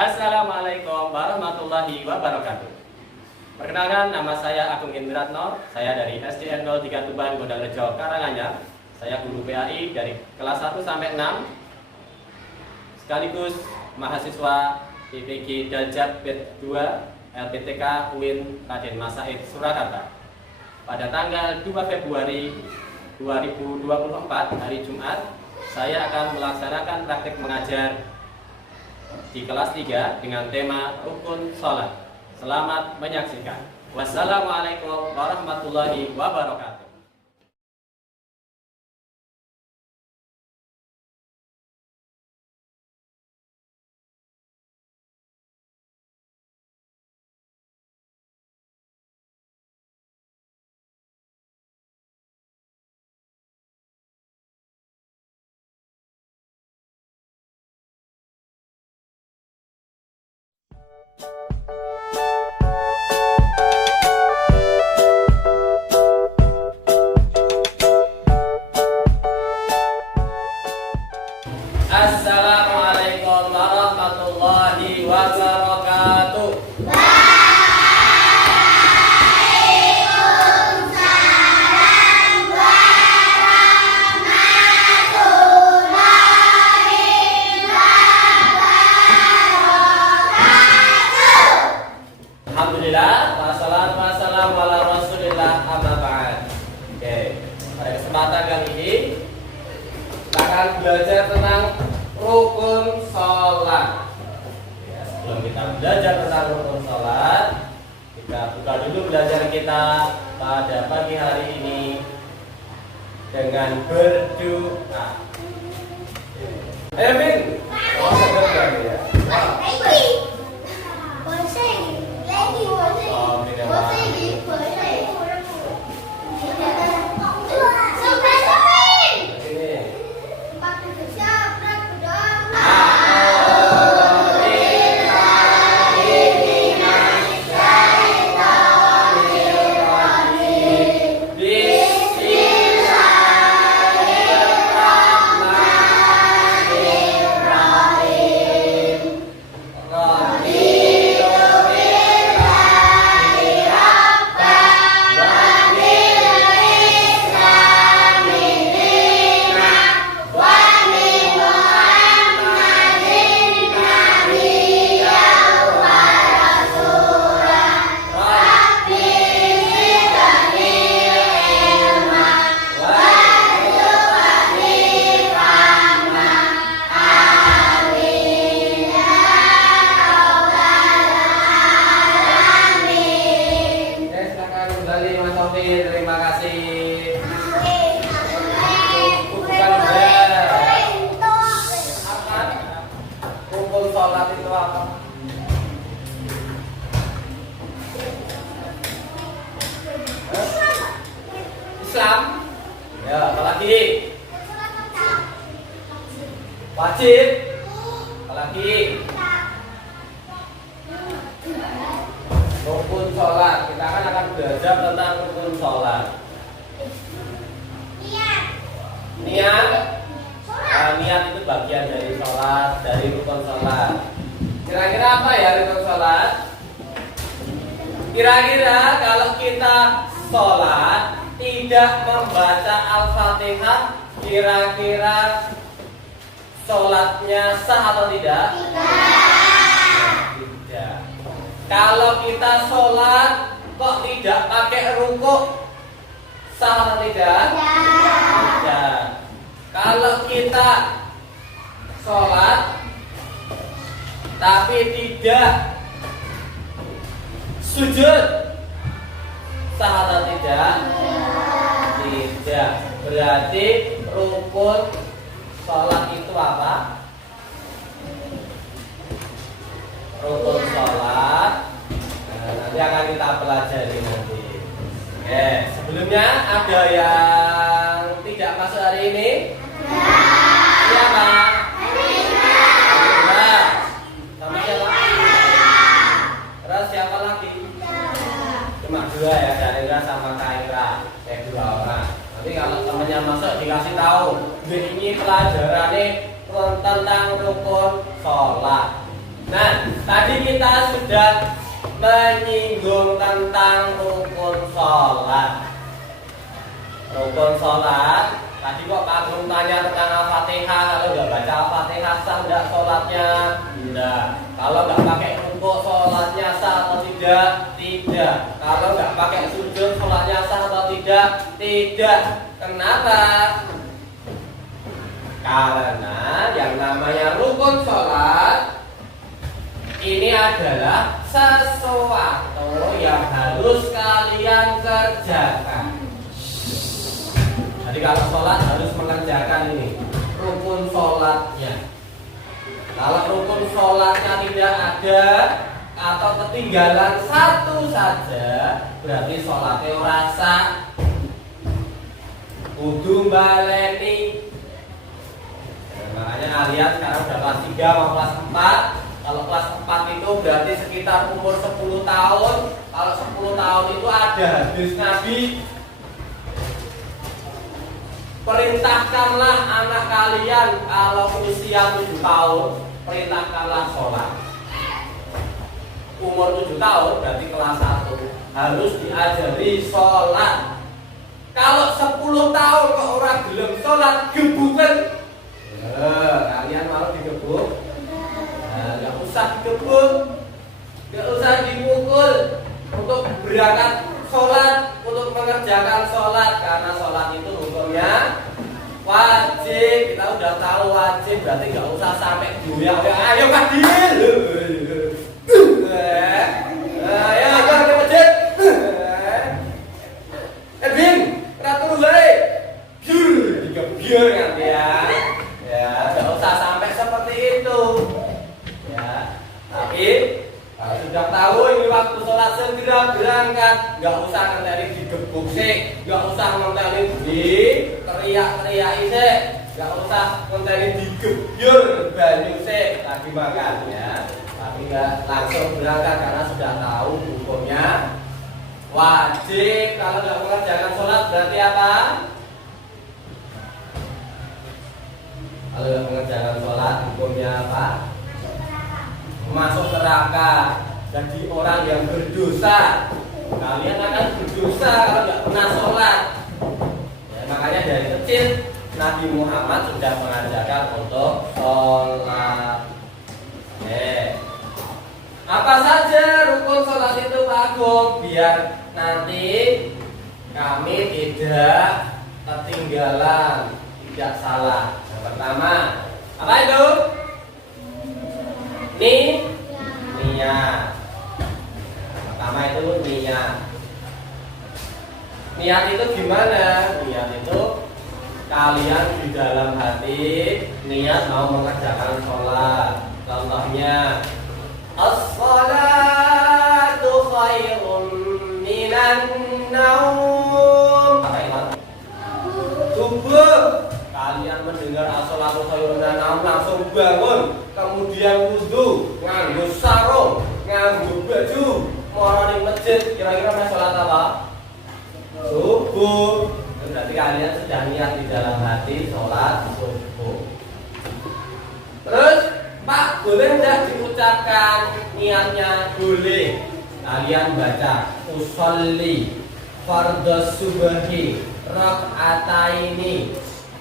Assalamualaikum warahmatullahi wabarakatuh. Perkenalkan, nama saya Agung Indratno. Saya dari SDN 03 Tuban, Gondangrejo, Karanganyar. Saya guru PAI dari kelas 1 sampai 6. Sekaligus mahasiswa PPG Daljab Bet 2 LPTK UIN Raden Mas Said Surakarta. Pada tanggal 2 Februari 2024 hari Jumat, saya akan melaksanakan praktik mengajar di kelas 3 dengan tema rukun sholat. Selamat menyaksikan. Wassalamualaikum warahmatullahi wabarakatuh. Assalamualaikum warahmatullahi wabarakatuh. Waalaikumsalam warahmatullahi wabarakatuh. Alhamdulillah, wassalatu wassalamu ala rasulillah, amma ba'd. Oke, pada kesempatan kali ini kita akan belajar tentang rukun sholat. Ya, sebelum kita belajar tentang rukun sholat, kita buka dulu belajar kita pada pagi hari ini dengan berdoa. Amin. Oh, berdoa ya. Terima kasih. Rukun sholat itu apa? Islam. Ya, apalagi? Wajib. Apalagi? Rukun sholat. Kita akan belajar tentang rukun sholat. Niat. Niat itu bagian dari sholat, dari rukun sholat. Kira-kira apa ya rukun sholat? Kira-kira kalau kita sholat tidak membaca Al-Fatihah, kira-kira sholatnya sah atau tidak? Tidak. Kalau kita sholat kok tidak pakai rukuk, sah atau tidak? Tidak. Kalau kita sholat tapi tidak sujud, sah atau tidak? Tidak. Berarti rukun sholat itu apa? Rukun sholat nanti akan kita pelajari nanti. Oke, sebelumnya ada yang tidak masuk hari ini? Siapa? Sama siapa? Terus siapa lagi? Cuma dua ya, Darira sama Kaira. Dua orang. Nanti kalau temennya masuk dikasih tahu, ini pelajarannya tentang rukun sholat. Nah, Tadi kita sudah menyinggung tentang rukun sholat. Rukun sholat. Tadi kok Pak Agung tanya tentang Al-Fatihah. Kalau nggak baca Al-Fatihah sah nggak sholatnya? Tidak. Kalau nggak pakai rukuk sholatnya sah atau tidak? Tidak. Kalau nggak pakai sujud sholatnya sah atau tidak? Tidak. Kenapa? Karena yang namanya rukun sholat ini adalah sesuatu yang harus kalian kerjakan. Jadi kalau sholat harus mengerjakan ini rukun sholatnya. Kalau rukun sholatnya tidak ada atau ketinggalan satu saja, berarti sholatnya ora sah. Kudu baleni. Makanya kalian sekarang udah kelas 3 mau kelas 4. Kalau kelas 4 itu berarti sekitar umur 10 tahun. Kalau 10 tahun itu ada hadis Nabi, perintahkanlah anak kalian kalau usia 7 tahun, perintahkanlah sholat. Umur 7 tahun berarti kelas 1 harus diajari sholat. Kalau 10 tahun kok orang belum sholat, gebukan. Kalian malah digebuk. Gak usah digebuk, gak usah dipukul untuk berangkat sholat, untuk mengerjakan sholat. Karena sholat itu hukumnya wajib. Kita udah tahu wajib, berarti gak usah sampai goyang. Ayo Fadil, ayo ke masjid. Edwin, teratur baik. Digebyur nanti ya. Ya, gak usah sampai seperti itu. Ya, tapi kalau sudah tahu ini waktu sholat segera berangkat, nggak usah ngenteni digebuk sih, nggak usah ngenteni di teriak-teriak sih, nggak usah ngenteni digebyur banyu sih lagi makan ya. Tapi nggak langsung berangkat karena sudah tahu hukumnya wajib. Kalau nggak mengerjakan sholat berarti apa? Kalau nggak mengerjakan sholat hukumnya apa? Masuk neraka, jadi orang yang berdosa. Kalian akan berdosa kalau nggak pernah sholat ya, makanya dari kecil Nabi Muhammad sudah mengajarkan untuk sholat. Apa saja rukun sholat itu Pak Agung, biar nanti kami tidak ketinggalan, tidak salah. Yang pertama, apa itu? Niat. Pertama itu niat. Niat itu gimana? Niat itu kalian di dalam hati niat mau mengerjakan sholat. Contohnya, as-sholatu khairun minan naum. Apa itu? Subuh. Kalian mendengar as-sholatu khairun minan naum langsung bangun, kemudian wudu, nganggo sarung, nganggo baju, mau di masjid. Kira-kira mau sholat apa? Subuh. Berarti kalian sudah niat di dalam hati sholat subuh. Terus Pak, boleh tidak diucapkan niatnya? Boleh. Kalian baca usolli fardhu subhi rak'ataini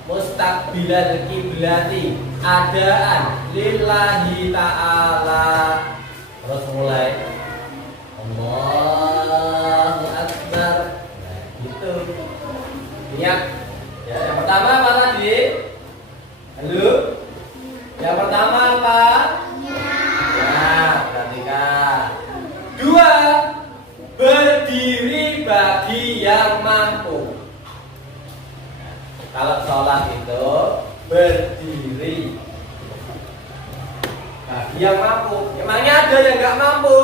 mustaqbilal kiblati adaan lillahi ta'ala. Terus mulai Allahu Akbar. Nah, gitu. Niat. Ya, yang pertama apa tadi? Halo? Yang pertama apa? Ya, perhatikan. 2. Berdiri bagi yang mampu. Kalau sholat itu berdiri bagi yang mampu. Emangnya ada yang nggak mampu?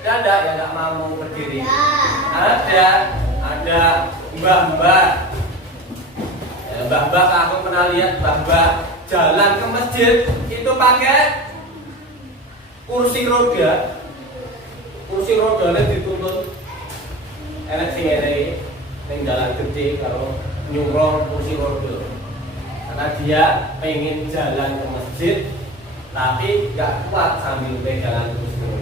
Ada yang nggak mampu berdiri? Ada mbah-mbah. Mbah-mbah, aku pernah lihat mbah-mbah jalan ke masjid itu pakai kursi roda. Kursi rodanya dituntun. Enak sih ini jalan gede kalau nyurong kursi roda, karena dia pengen jalan ke masjid tapi nggak kuat sambil pegangan kursi roda.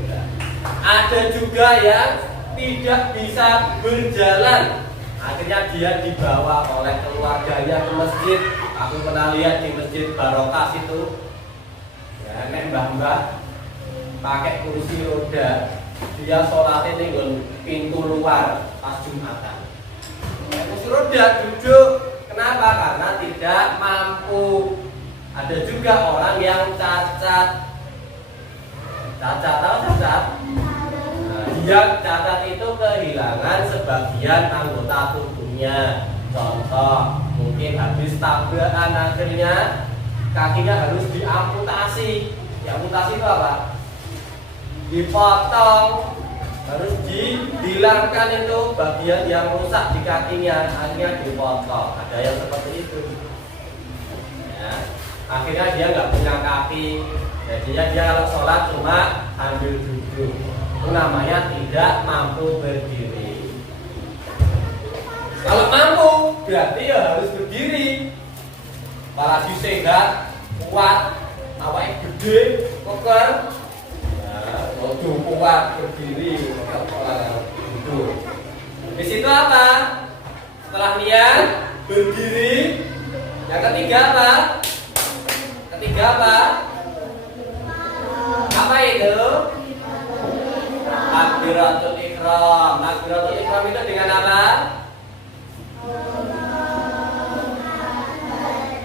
Ada juga yang tidak bisa berjalan, akhirnya dia dibawa oleh keluarganya ke masjid. Aku pernah lihat di masjid Barokah itu, ya, mbah-mbah pakai kursi roda, dia sholatnya tinggal pintu luar pas Jumatan. Kursi roda duduk, kenapa? Karena tidak mampu. Ada juga orang yang cacat. Tahu cacat? Dia cacat itu kehilangan sebagian anggota tubuhnya. Contoh, mungkin habis tabrakan akhirnya kakinya harus diamputasi. Diamputasi itu apa? Dipotong, harus dihilangkan itu bagian yang rusak di kakinya, akhirnya dipotong. Ada yang seperti itu. Ya. Akhirnya dia nggak punya kaki, jadinya dia kalau sholat cuma sambil duduk. Itu namanya tidak mampu berdiri. Kalau mampu berarti ya harus berdiri. Apalagi sehat, kuat, awake gede, koker. Waduh, kuat berdiri, duduk. Di situ apa? Setelah niat berdiri, yang ketiga apa? Ketiga apa? Apa itu? Takbiratul ihram. Takbiratul ihram itu dengan apa?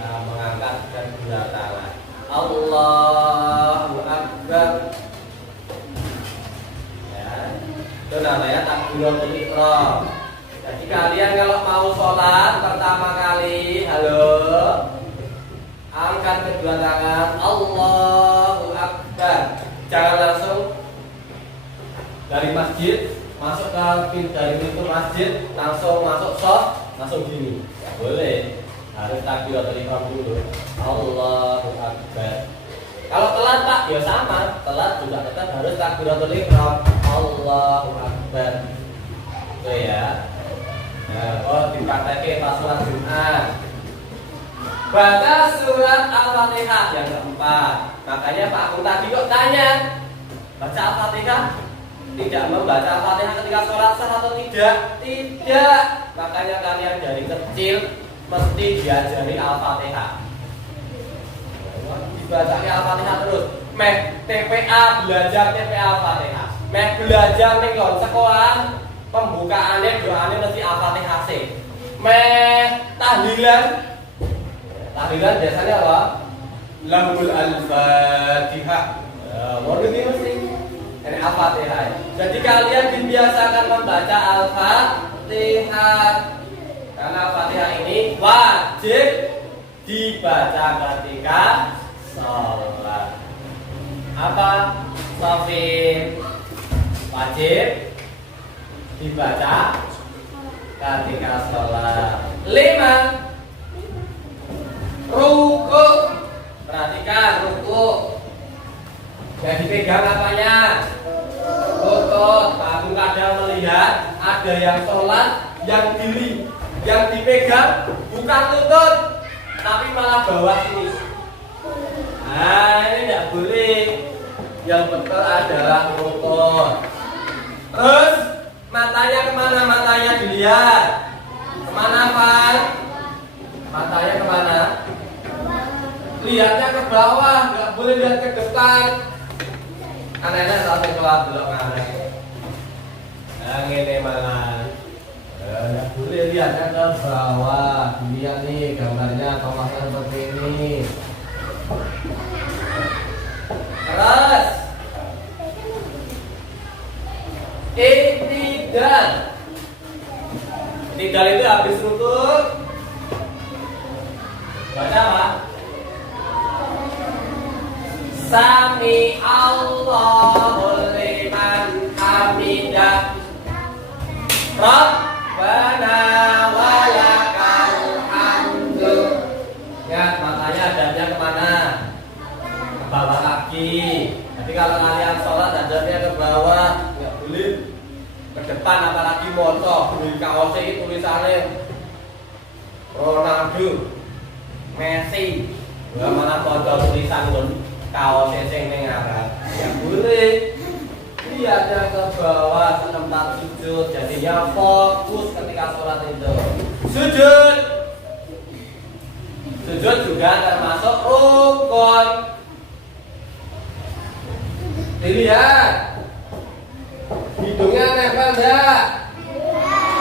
Nah, mengangkat kedua tangan. Allahu Akbar. Ya, itu namanya takbiratul ihram. Jadi kalian kalau mau sholat pertama kali, halo, angkat kedua tangan, Allahu Akbar. Jangan langsung dari masjid masuk dari pintu masjid langsung masuk shop langsung gini, ya boleh, harus takbiratul ihram dulu, Allahu Akbar. Kalau telat Pak, ya sama, telat juga tetap harus takbiratul ihram, Allahu Akbar. Itu ya. Nah, oh dipraktekin pas sholat Jumat. Baca surat Al-Fatihah yang keempat. Makanya Pak Akung tadi kok tanya, baca Al-Fatihah? Tidak membaca Al-Fatihah ketika sholat sah atau tidak? Tidak. Makanya kalian dari kecil mesti diajari Al-Fatihah. Dibaca Al-Fatihah terus. Meh TPA, belajar TPA Al-Fatihah. Meh belajar nih sekolah, pembukaannya doanya mesti Al-Fatihah sih. Meh tahlilan. Tahlilan biasanya apa? Lahul Al-Fatihah. Waduh ini mesti ini Al-Fatihah. Jadi kalian dibiasakan membaca Al-Fatihah. Karena Al-Fatihah ini wajib dibaca ketika sholat. Apa? Shofin. Wajib dibaca ketika sholat. 5. Ruku. Perhatikan ruku. Yang dipegang apanya? Lutut. Kamu kadang melihat ada yang sholat yang diri, yang dipegang bukan lutut, tapi malah bawah sini. Nah ini tidak boleh. Yang betul adalah lutut. Terus matanya kemana? Matanya dilihat. Kemana Pak? Matanya kemana? Lihatnya ke bawah, nggak boleh lihat ke depan. Anehnya sampai keluar belok nganek. Yang ini malah nggak boleh lihatnya ke bawah. Lihat nih gambarnya tomasnya seperti ini. Terus I'tidal. I'tidal itu habis rukuk baca apa? Sami Allahu liman hamidah. Rabbana walakal hamdu. Ya, matanya adabnya kemana? Ke bawah kaki. Jadi kalau kalian sholat adabnya ke bawah, nggak boleh ke depan, apalagi motor. Di kaosnya itu tulisannya Ronaldo, Messi. Gak mana foto tulisan pun kaosnya sing ning ngarep. Ya boleh. lihatnya ke bawah ke tempat sujud, jadinya fokus ketika sholat itu. Sujud, sujud juga termasuk rukun. Dilihat, hidungnya nempel enggak?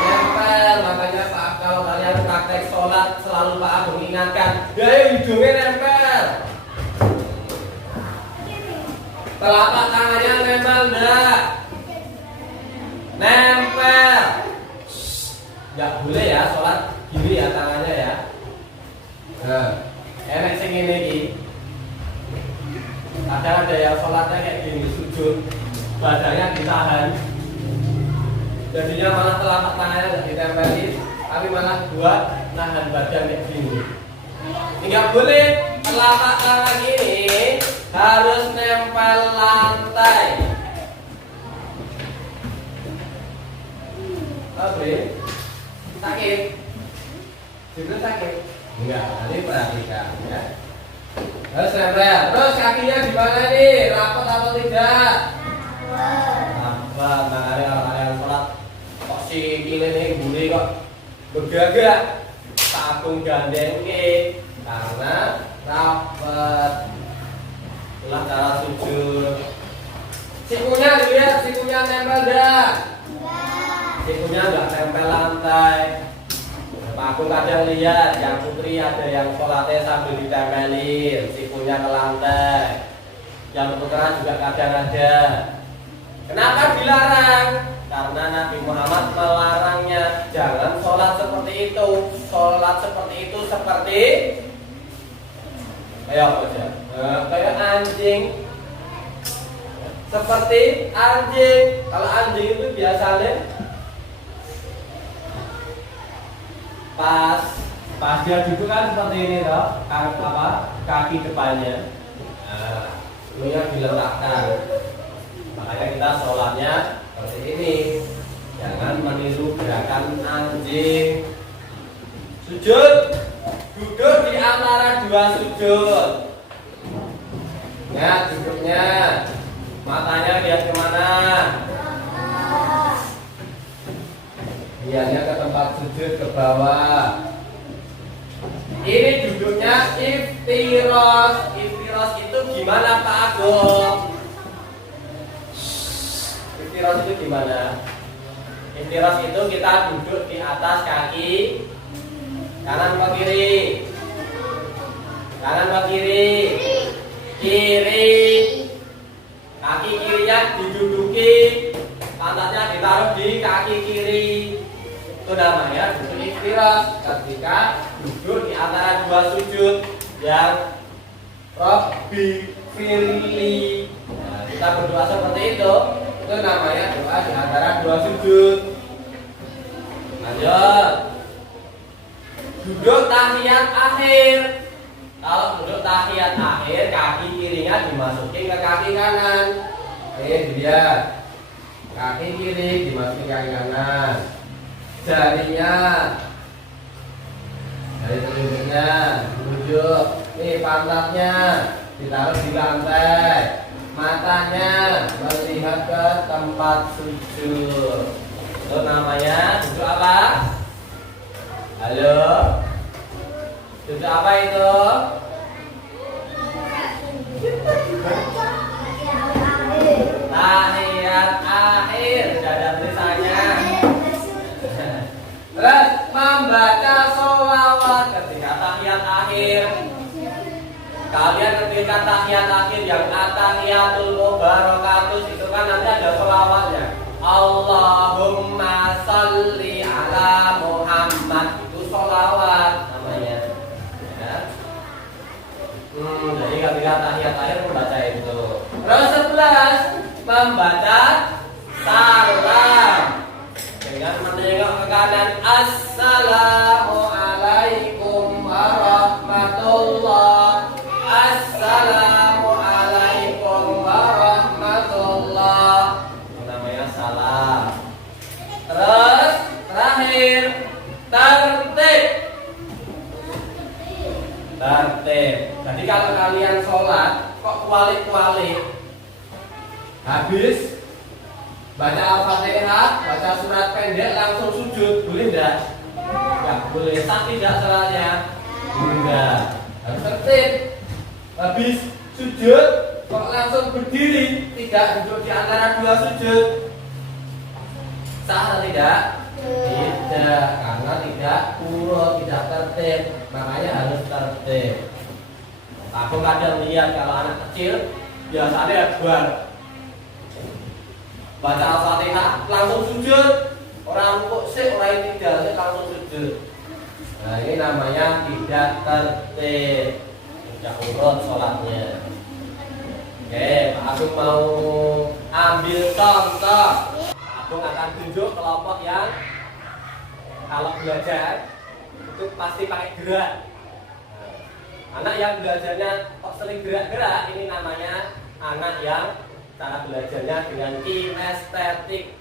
Nempel, makanya Pak, kalau kalian praktek sholat selalu Pak Agung ingatkan, ya hidungnya nempel. Telapak tangannya nempel enggak? Nempel. Enggak boleh ya sholat gini ya tangannya ya. Nah, enak sing ngene iki. Kadang ada yang sholatnya kayak gini, sujud, badannya ditahan. Jadinya malah telapak tangannya enggak ditempelin, tapi malah buat nahan badan kayak gini. Enggak boleh, telapak tangan ini harus nempel lantai. Oke, sakit? Juga sakit? Enggak, nanti perhatikan ya. Terus nempel, terus kakinya di mana nih? Rapat atau tidak? Rapat. Makanya kalau kalian sholat kok si kile nih buli kok bergagak, Pak Agung gandeng karena rapat. Itulah cara sujud. Sikunya dilihat, sikunya nempel dah. Sikunya nggak nempel lantai. Pak Agung kadang lihat yang putri ada yang sholatnya sambil ditempelin sikunya ke lantai. Yang putra juga kadang ada. Kenapa dilarang? Karena Nabi Muhammad melarangnya. Jangan sholat seperti itu. Sholat seperti itu seperti kayak apa aja? Kayak anjing. Seperti anjing. Kalau anjing itu biasanya pas dia duduk kan seperti ini toh, kaki depannya. Nah, ini yang diletakkan. Makanya kita sholatnya seperti ini. Jangan meniru gerakan anjing. Sujud, duduk di antara dua sujud. Ya, duduknya. Matanya lihat kemana? Lihatnya ke tempat sujud ke bawah. Ini duduknya iftiros. Iftiros itu gimana Pak Agung? Iftiros itu gimana? Iftiros itu kita duduk di atas kaki kanan ke kiri. Kanan ke kiri. Kiri. Kaki kirinya diduduki, pantatnya ditaruh di kaki kiri. Itu namanya duduk iftiros. Ketika duduk di antara dua sujud yang Rabbi firli. Nah, kita berdoa seperti itu namanya doa di antara dua sujud. Lanjut. Duduk tahiyat akhir. Kalau duduk tahiyat akhir, kaki kirinya dimasukin ke kaki kanan. Dilihat. Kaki kiri dimasukin kaki kanan. Jarinya, jari telunjuknya menunjuk. Nih pantatnya ditaruh di lantai. Matanya melihat ke tempat sujud. Itu namanya duduk apa? Halo? Duduk apa itu? Tahiyat akhir. Sudah ada tulisannya. Terus membaca sholawat ketika tahiyat akhir. Kalian ketika tahiyat akhir yang at-tahiyatul mubarakatus itu kan nanti ada sholawatnya. Allahumma sholli ala Muhammad. Itu sholawat namanya ya. Jadi ketika tahiyat akhir membaca itu. Terus 11 membaca salam dengan menengok ke kanan. Assalamualaikum warahmatullah. Assalamualaikum warahmatullah. Itu namanya salam. Terus terakhir tertib. Tertib. Jadi kalau kalian sholat kok kualik-kualik, habis Baca Al-Fatihah, baca surat pendek langsung sujud, boleh enggak? Enggak boleh. Sah tidak salatnya? Enggak. Harus tertib. Habis sujud kok langsung berdiri, tidak duduk di antara dua sujud. Sah atau tidak? Tidak, karena tidak urut, tidak tertib. Makanya harus tertib. Aku kadang lihat kalau anak kecil biasanya buat baca Al-Fatihah langsung sujud, orang rukuk sih, orang tidak sih langsung sujud. Nah ini namanya tidak tertib, tidak urut sholatnya. Oke, Pak Agung mau ambil contoh. Pak Agung akan tunjuk kelompok yang kalau belajar itu pasti pakai gerak. Anak yang belajarnya kok sering gerak-gerak, ini namanya anak yang cara belajarnya dengan kinestetik,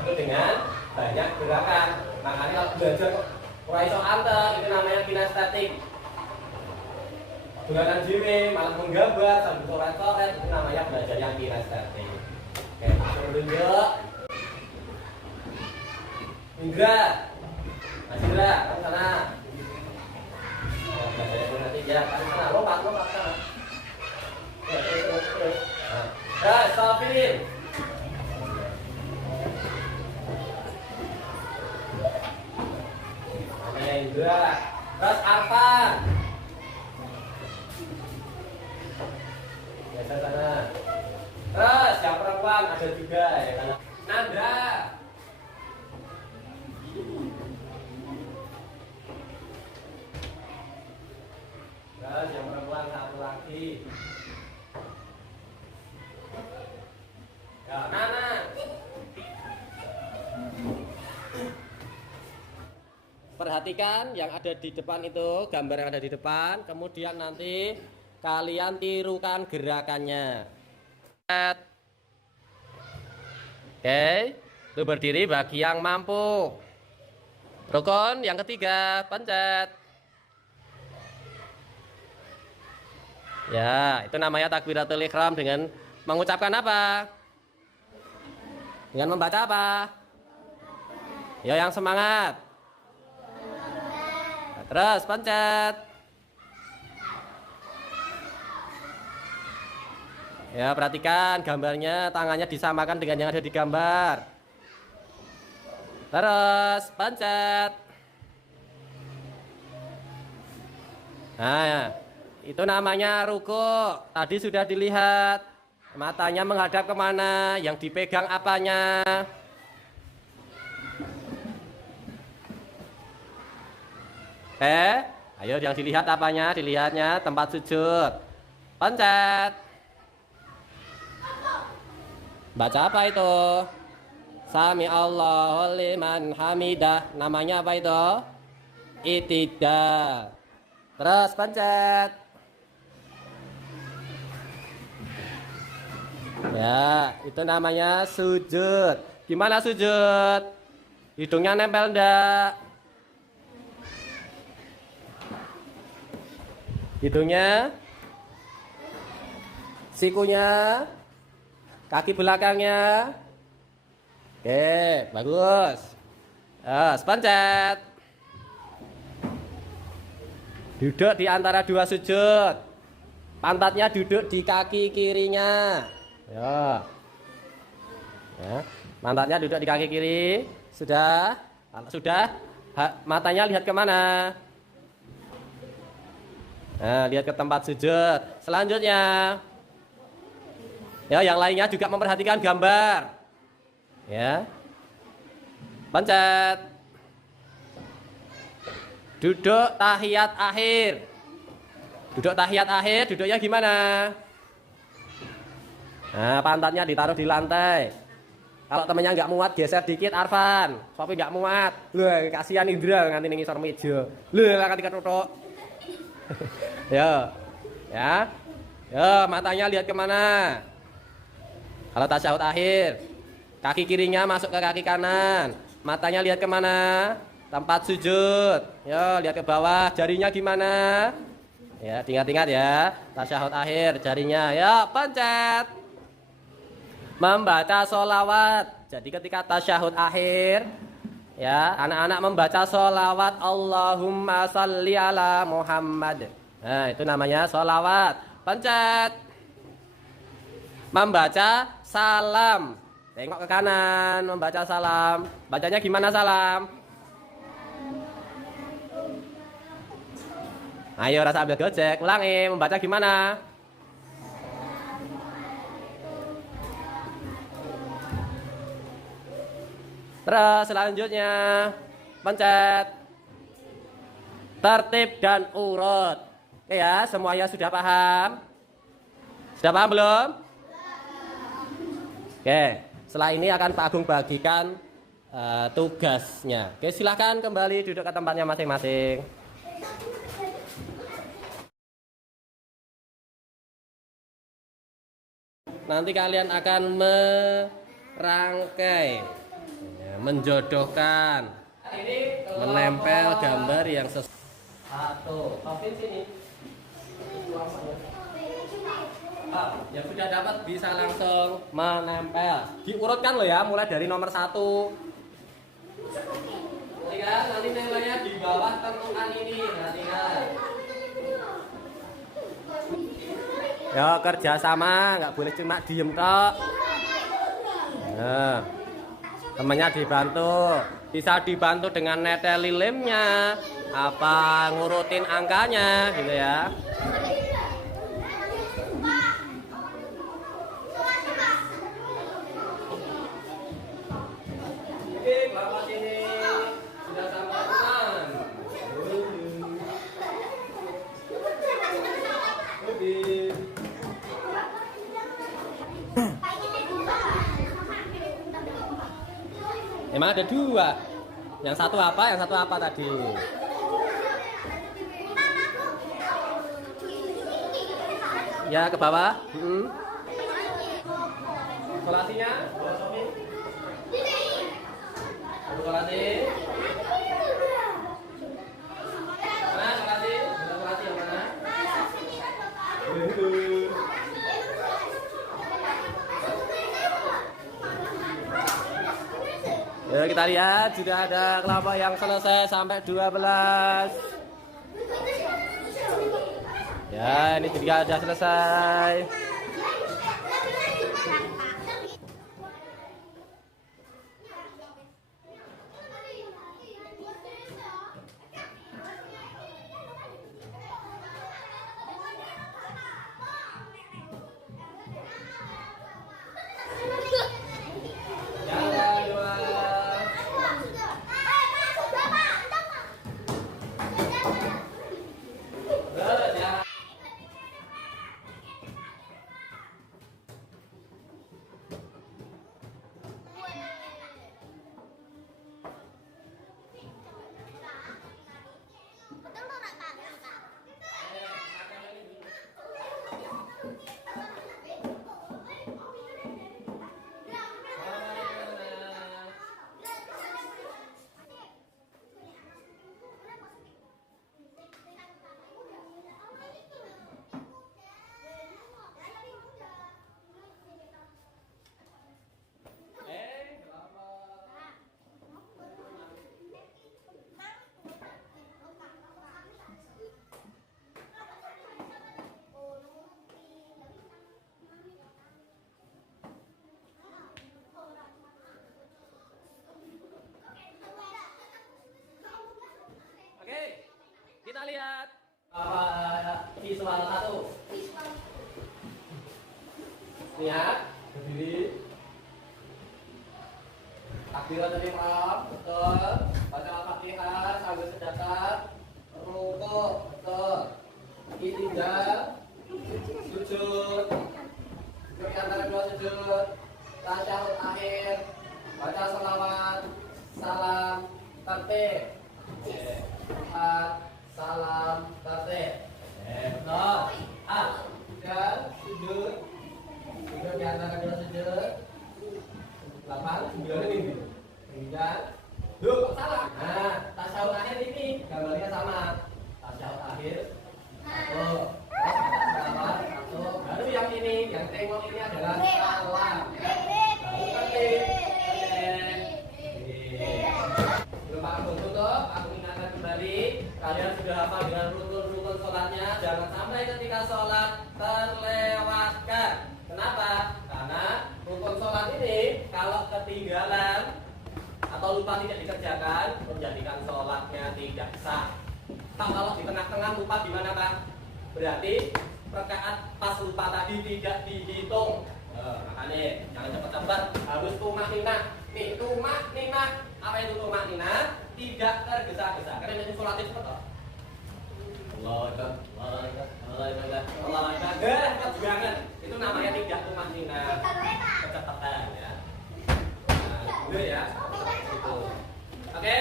itu dengan banyak gerakan. Makanya kalau belajar ora iso anteng, itu namanya kinestetik. Dolanan dhewe malah menggambar sambil coret-coret, itu namanya belajar yang kinestetik. Oke, langsung tunjuk. Indra, Mas Indra, kamu sana. Belajar nanti ya, kamu sana, lompat sana. Ya, terus. Safin. Indra. Terus Arfan. Biasa sana. Terus yang perempuan ada juga ya kan. Nandra. Terus yang perempuan satu lagi. Ya, Nana. Perhatikan yang ada di depan itu, gambar yang ada di depan, kemudian nanti kalian tirukan gerakannya. Oke, itu berdiri bagi yang mampu. Rukun yang ketiga, pencet. Ya, itu namanya takbiratul ihram dengan mengucapkan apa? Dengan membaca apa? Ya yang semangat. Nah, terus pencet. Ya perhatikan gambarnya, tangannya disamakan dengan yang ada di gambar. Terus pencet. Nah, itu namanya ruku. Tadi sudah dilihat. Matanya menghadap kemana? Yang dipegang apanya? Ayo yang dilihat apanya? Dilihatnya tempat sujud. Pencet. Baca apa itu? Sami Allahu liman hamidah. Namanya apa itu? I'tidal. Terus pencet. Ya, itu namanya sujud. Gimana sujud? Hidungnya nempel enggak? Hidungnya? Sikunya? Kaki belakangnya? Oke, bagus. Pencet. Duduk di antara dua sujud. Pantatnya duduk di kaki kirinya. Ya. Pantatnya duduk di kaki kiri. Sudah? Kalau sudah, matanya lihat kemana? Nah, lihat ke tempat sujud. Selanjutnya, ya, yang lainnya juga memperhatikan gambar. Ya. Pencet. Duduk tahiyat akhir. Duduk tahiyat akhir, duduknya gimana? Nah, pantatnya ditaruh di lantai. Kalau temennya nggak muat, geser dikit Arfan. Sopi nggak muat. Loh, kasihan Indra nganti ning ngisor meja. Loh, kan diketutuk. Ya. Ya. Ya, matanya lihat kemana? Kalau tasyahud akhir, kaki kirinya masuk ke kaki kanan. Matanya lihat kemana? Tempat sujud. Ya, lihat ke bawah. Jarinya gimana? Ya, ingat-ingat ya. Tasyahud akhir, jarinya. Ya, pencet. membaca sholawat. Jadi ketika tasyahud akhir, ya anak-anak membaca sholawat Allahumma sholli ala Muhammad. Nah itu namanya sholawat. Pencet. Membaca salam. Tengok ke kanan, membaca salam. Bacanya gimana salam? Ayo rasa ambil gojek, ulangi, membaca gimana? Terus selanjutnya pencet tertib dan urut. Oke ya, semuanya sudah paham? Sudah paham belum? Oke, setelah ini akan Pak Agung bagikan tugasnya. Oke, silahkan kembali duduk ke tempatnya masing-masing. Nanti kalian akan merangkai, menjodohkan, menempel gambar yang sesuai. Satu, Taufin sini. Yang sudah dapat bisa langsung menempel. Diurutkan loh ya, mulai dari nomor 1. Perhatikan, nanti nilainya di bawah tentukan ini. Perhatikan. Ya kerjasama, nggak boleh cuma diem tok. Nah, temannya dibantu, bisa dibantu dengan neteli lemnya, apa ngurutin angkanya, gitu ya. Oke, Bapak sini sudah sampai teman. Oke. Emang ada 2. Yang satu apa? Yang satu apa tadi? Ya ke bawah. Kolasinya? Kolasi. Mana kolasi? Kolasi yang mana? Ya, kita lihat sudah ada kelompok yang selesai sampai 12. Ya, ini juga sudah selesai. Kita lihat siswa 1. Lihat, berdiri. Takbiratul ihram, betul. Baca Al-Fatihah sambil sejakat. Rukuk, betul. I'tidal, sujud. Duduk di antara 2 sujud. Tasyahud akhir. Baca sholawat, salam, tertib. Salam, tertib. Betul. Dan sujud. Sujud di antara 2 sujud. 8, 9 ini. Kemudian Duh, salah. Nah, tasyahud akhir ini gambarnya sama. Tasyahud akhir. Satu. Baru yang ini, yang tengok ini adalah salam. Kalau lupa tidak dikerjakan, menjadikan sholatnya tidak sah. Pak, kalau di tengah-tengah lupa gimana Pak? Berarti rakaat pas lupa tadi tidak dihitung. Makanya jangan cepat-cepat, harus tumakninah. Nih, tumakninah. Apa itu tumakninah? Tidak tergesa-gesa. Karena itu sholatnya cepat toh. Allah jangan. Itu namanya tidak tumakninah. Kecepatan ya. Nah, dulu ya. Gitu. Oke,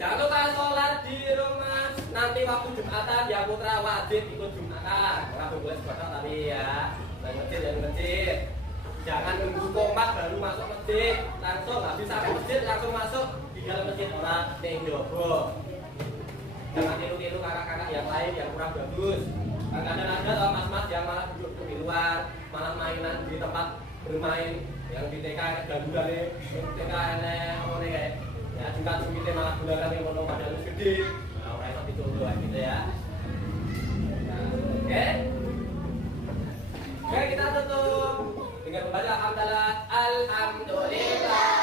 jangan lupa sholat di rumah. Nanti waktu Jumatan ya putra wajib ikut Jumatan. Orang boleh sekolah tapi ya, jangan masjid. Jangan nunggu komat baru masuk masjid. Langsung habis sampai masjid langsung masuk di dalam masjid orang tenggobo. Jangan tiru-tiru kakak-kakak yang lain yang kurang bagus. Kadang-kadang ada loh mas-mas yang malah duduk di luar, malah mainan di tempat bermain yang di TK gangguan nih, TK kayak ya juga kita malah bularan yang mau pada lu gede. Nah, orang itu dicoba gitu ya. Nah, oke. Oke, kita tutup dengan membaca alhamdulillah.